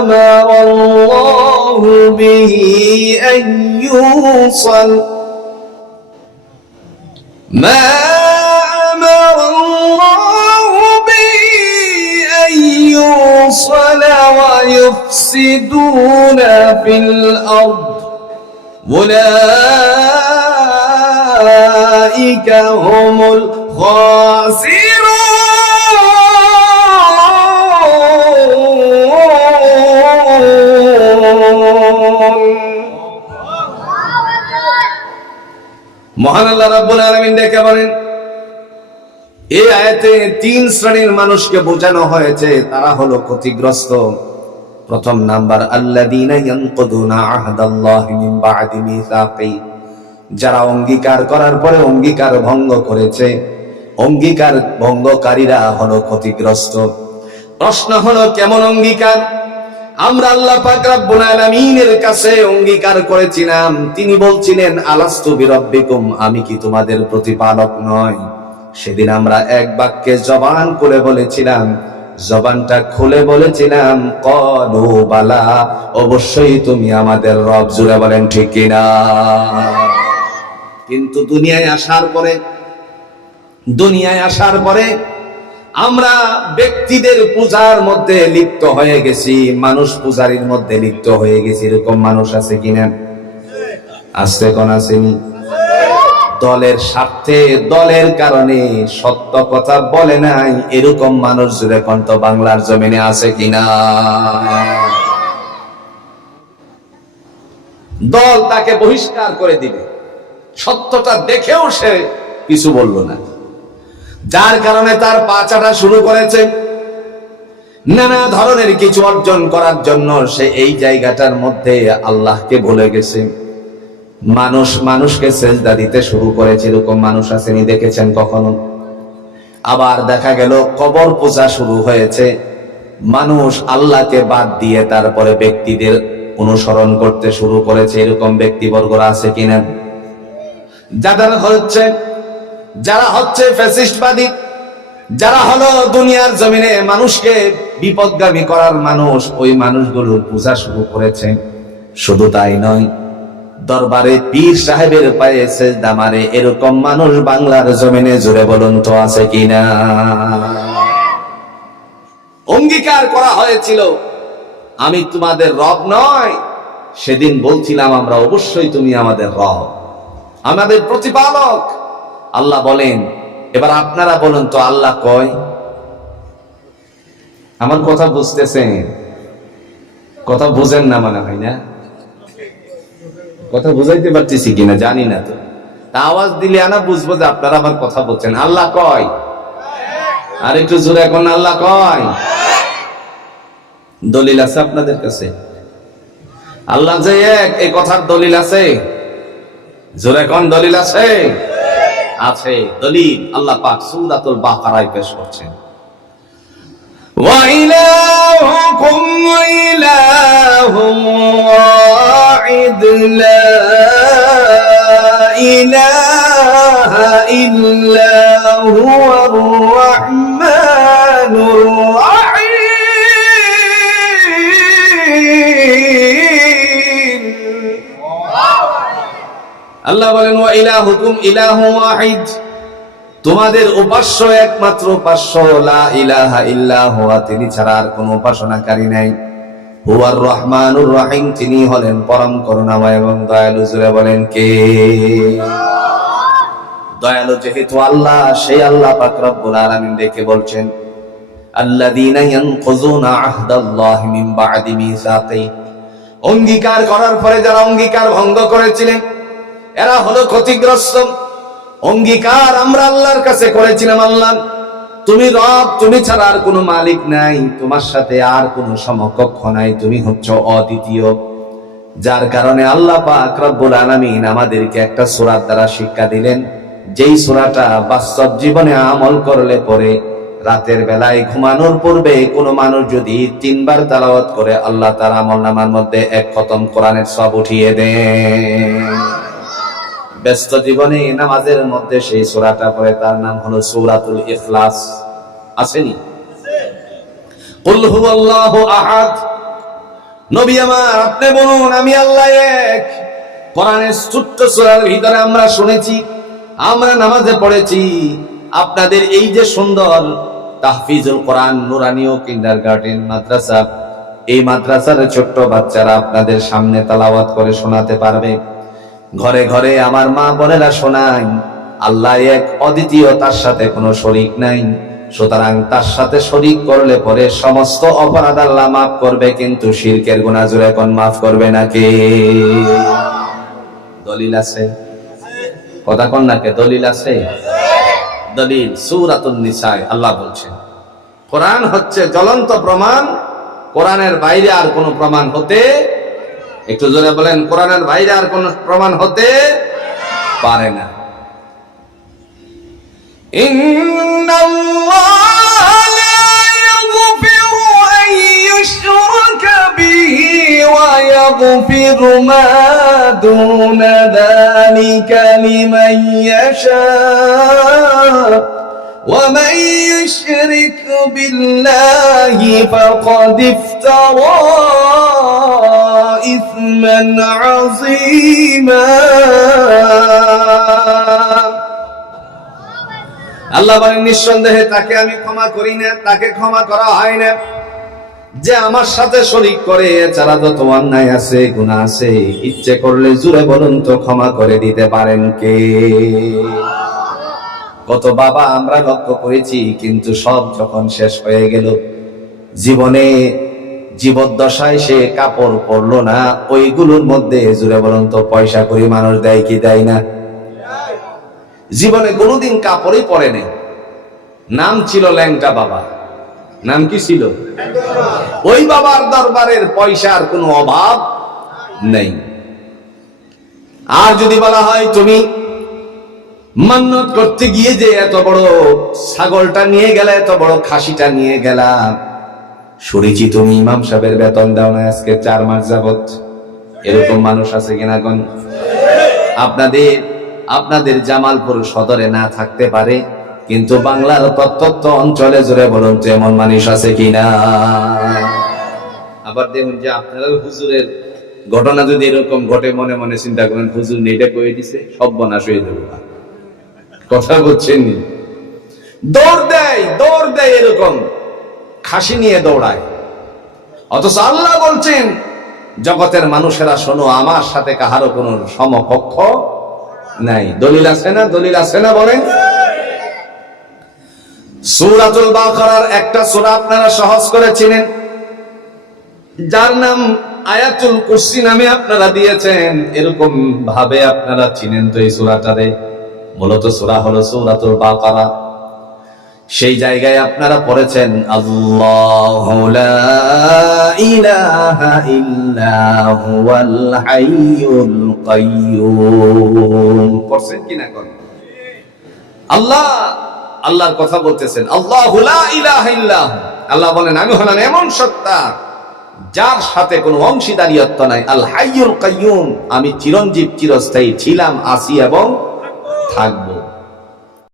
أمر الله به أن يوصل ما أمر الله به أن يوصل ويفسدون في الأرض أولئك هم الخاسرون মহান আল্লাহ রাব্বুল আলামিন ডেকে বলেন, এই আয়াতে তিন শ্রেণীর মানুষকে বোঝানো হয়েছে, তারা হলো ক্ষতিগ্রস্ত। প্রথম নাম্বার, আল্লাযীনা ইয়ানকুদুনা আহদাল্লাহি মিন বা'দি মিসাকি, যারা অঙ্গীকার করার পরে অঙ্গীকার ভঙ্গ করেছে, অঙ্গীকার ভঙ্গকারীরা হলো ক্ষতিগ্রস্ত। প্রশ্ন হলো, কেমন অঙ্গীকার? আমরা আল্লাহ পাক রব্বুল আলামিনের কাছে অঙ্গীকার করেছিলাম, তিনি বলছিলেন আলাস্তু বিরাব্বিকুম, আমি কি তোমাদের প্রতিপালক নয়? সেদিন আমরা এক বাক্যে জবান খুলে বলেছিলাম, জবানটা খুলে বলেছিলাম ক্বালু বালা, অবশ্যই তুমি আমাদের রব। জুড়ে বলেন ঠিক কিনা? কিন্তু দুনিয়ায় আসার পরে আমরা ব্যক্তিদের পূজার মধ্যে লিপ্ত হয়ে গেছি, মানুষ পূজারীর মধ্যে লিপ্ত হয়ে গেছি। এরকম মানুষ আছে কিনা? আসছে কোন আসেনি? দলের স্বার্থে, দলের কারণে সত্য কথা বলে নাই, এরকম মানুষ জুড়ে কণ্ঠ বাংলার জমিনে আছে কিনা? দল তাকে বহিষ্কার করে দিবে, সত্যটা দেখেও সে কিছু বলল না, যার কারণে তার পা চাটা শুরু করেছে। নানা ধরনের কিছু অর্জন করার জন্য সে এই জায়গাটার মধ্যে আল্লাহকে ভুলে গেছে। মানুষকে সেজদা দিতে শুরু করেছে। এরকম মানুষ আসেনি? দেখেছেন কখনো? আবার দেখা গেল কবর পূজা শুরু হয়েছে, মানুষ আল্লাহকে বাদ দিয়ে তারপরে ব্যক্তিদের অনুসরণ করতে শুরু করেছে। এরকম ব্যক্তিবর্গরা আছে কিনা? যারা হচ্ছে ফ্যাসিস্টবাদী, যারা হলো দুনিয়ার জমিনে মানুষকে বিপদগামী করার মানুষ, ওই মানুষগুলোর পূজা শুরু করেছে। শুধু তাই নয়, দরবারে পীর সাহেবের পায়ে সেজদা মারে, এরকম মানুষ বাংলার জমিনে জুড়ে বলুন তো আছে কিনা? অঙ্গীকার করা হয়েছিল আমি তোমাদের রব নয়, সেদিন বলছিলাম আমরা অবশ্যই তুমি আমাদের রব, আমাদের প্রতিপালক। আল্লাহ বলেন, এবার আপনারা বলুন তো আল্লাহ কয়? আমার কথা বুঝতেছেন? কথা বুঝেন না মনে হয় না? কথা বুঝাইতে পারতেছি কিনা জানি না, তো আওয়াজ দিলে আনা বুঝবো যে আপনারা আমার কথা বলছেন। আল্লাহ কয়? আর একটু জোরে এখন আল্লাহ কয়? দলিল আছে আপনাদের কাছে? আল্লাহ যে এক, এই কথার দলিল আছে? জোরে কোন দলিল আছে? আছে দলিল। আল্লাহ পাক সূরাতুল বাকারায় পেশ করছেন, ওয়া ইলাহুকুম ইলাহুম ওয়াহিদ লা ইলাহা ইল্লা হুয়ার রাহমানুর রাহিম। আল্লাহ বলেন, ওয়া ইলাহুকুম ইলাহুন ওয়াহিদ, তোমাদের উপাস্য একমাত্র উপাস্য, লা ইলাহা ইল্লা হুয়া, তিনি ছাড়া আর কোনো উপাসনাকারী নাই। হুয়ার রহমানুর রহিম, তিনি হলেন পরম করুণাময় এবং দয়ালু। জুড়ে বলেন কে? দয়ালু যেহেতু আল্লাহ, সেই আল্লাহ পাক রব্বুল আলামিন ডেকে বলছেন, আল্লাযীনা ইয়ানকুযুনা আহদাল্লাহি মিন বা'দি মিসাকি, অঙ্গীকার করার পরে যারা অঙ্গীকার ভঙ্গ করেছিলেন এরা হলো ক্ষতিগ্রস্ত। অঙ্গীকার আমরা আল্লাহর কাছে করেছিলাম, আল্লাহ তুমি রব, তুমি ছাড়া আর কোনো মালিক নাই, তোমার সাথে আর কোনো সমকক্ষ নাই, তুমি হচ্ছে অদ্বিতীয়। যার কারণে আল্লাহ পাক রব্বুল আলামিন আমাদেরকে একটা সূরার দ্বারা শিক্ষা দিলেন, যেই সূরাটা বাস্তব জীবনে আমল করলে পরে রাতের বেলায় ঘুমানোর পূর্বে কোনো মানুষ যদি 3 বার তেলাওয়াত করে, আল্লাহ তার আমলনামার মধ্যে 1 খতম কোরআনের সওয়াব উঠিয়ে দেন। ব্যস্ত জীবনে নামাজের মধ্যে সেই সূরাটা পড়ে, তার নাম হলো সূরাতুল ইখলাস। আসেনি? কুল হুয়াল্লাহু আহাদ, নবী আমার, আপনি বলুন আমি আল্লাহ এক। কোরআনের ছোট্ট সূরার ভিতরে আমরা শুনেছি, আমরা নামাজে পড়েছি, আপনাদের এই যে সুন্দর তাহফিজুল কোরআন নুরানি ও কিন্ডারগার্টেন মাদ্রাসা, এই মাদ্রাসার ছোট্ট বাচ্চারা আপনাদের সামনে তেলাওয়াত করে শোনাতে পারবে। ঘরে ঘরে আমার মা বোনেরা শোনায় আল্লাহ এক, অদ্বিতীয়, তার সাথে কোনো শরীক নাই। সুতরাং তার সাথে শরীক করলে পরে সমস্ত অপরাধ আল্লাহ মাফ করবে, কিন্তু শিরকের গুনাহ জোরে কোন মাফ করবে না কে? দলিল আছে? কথা কোন না কে? দলিল আছে? দলিল সূরাতুন নিসায় আল্লাহ বলছেন, কোরআন হচ্ছে জ্বলন্ত প্রমাণ, কোরআনের বাইরে আর কোনো প্রমাণ হতে, একটু জোরে বলেন, কোরআনের বাইরে আর কোনো প্রমাণ হতে পারে না। ইন্নাল্লাহা লা ইয়াগফিরু আন ইউশরাকা বিহি ওয়া ইয়াগফিরু মা দুনা যালিকা লিমান ইয়াশা ومن يشرك بالله فقد افترى إثما عظيما আল্লাহ বলেন, নিঃসন্দেহে তাকে আমি ক্ষমা করি না, তাকে ক্ষমা করা হয় না যে আমার সাথে শরীক করে। এছাড়া যত অন্যায় আছে, গুনাহ আছে, ইচ্ছে করলে জুড়ে বলুন তো ক্ষমা করে দিতে পারেন কে? কত বাবা আমরা লক্ষ্য করেছি, কিন্তু সব যখন শেষ হয়ে গেল, জীবনে জীবদ্দশায় সে কাপড় পরলো না, ওইগুলোর মধ্যে জুড়ে বলুন তো পয়সা করি মানুষ দেয় কি দেয় না? জীবনে কোনোদিন কাপড়ই পরে নেই। নাম ছিল ল্যাংটা বাবা। নাম কি ছিল? ওই বাবার দরবারের পয়সার কোনো অভাব নেই। আর যদি বলা হয় তুমি মান্নত করতে গিয়ে যে এত বড় ছাগলটা নিয়ে গেলা, এত বড় খাসিটা নিয়ে গেলা, শুনেছি তুমি ইমাম সাহেবের বেতন দাও না আজকে 4 মাস যাবত, এরকম মানুষ আছে কিনা কোন? আপনাদের জামালপুর সদরে না থাকতে পারে, কিন্তু বাংলার প্রত্যন্ত অঞ্চলে জুড়ে বলুন তো এমন মানুষ আছে কিনা? আবার দেখুন যে আপনারা হুজুরের ঘটনা যদি এরকম ঘটে, মনে মনে চিন্তা করেন হুজুর নেটে কয়ে দিছে, সব বনাশ হয়ে যাবে। কথা বলছেন, দৌড় দেয় এরকম খাসি নিয়ে দৌড়ায়। অথচ আল্লাহ বলছেন জগতের মানুষেরা শোনো, আমার সাথে কাহারও কোনো সমকক্ষ নাই। দলিল আছে না? দলিল আছে না বলেন? সূরাতুল বাকারার একটা সূরা আপনারা সহজ করে চিনেন, যার নাম আয়াতুল কুরসি নামে আপনারা দিয়েছেন। এরকম ভাবে আপনারা চিনেন তো এই সূরাটারে? মূলত সূরা হলো সূরাতুল বাকারা। সেই জায়গায় আপনারা পড়েছেন আল্লাহু লা ইলাহা ইল্লা হুয়াল হাইয়ুল কাইয়্যুম। পড়ছেন কি না? করেন আল্লাহর কথা বলতেছেন, আল্লাহু লা ইলাহা ইল্লা, আল্লাহ বলেন আমি হলাম এমন সত্তা যার সাথে কোনো অংশীদারিত্ব নাই। আল হাইয়ুল কাইয়্যুম, আমি চিরঞ্জীব, চিরস্থায়ী ছিলাম, আছি এবং থাকব।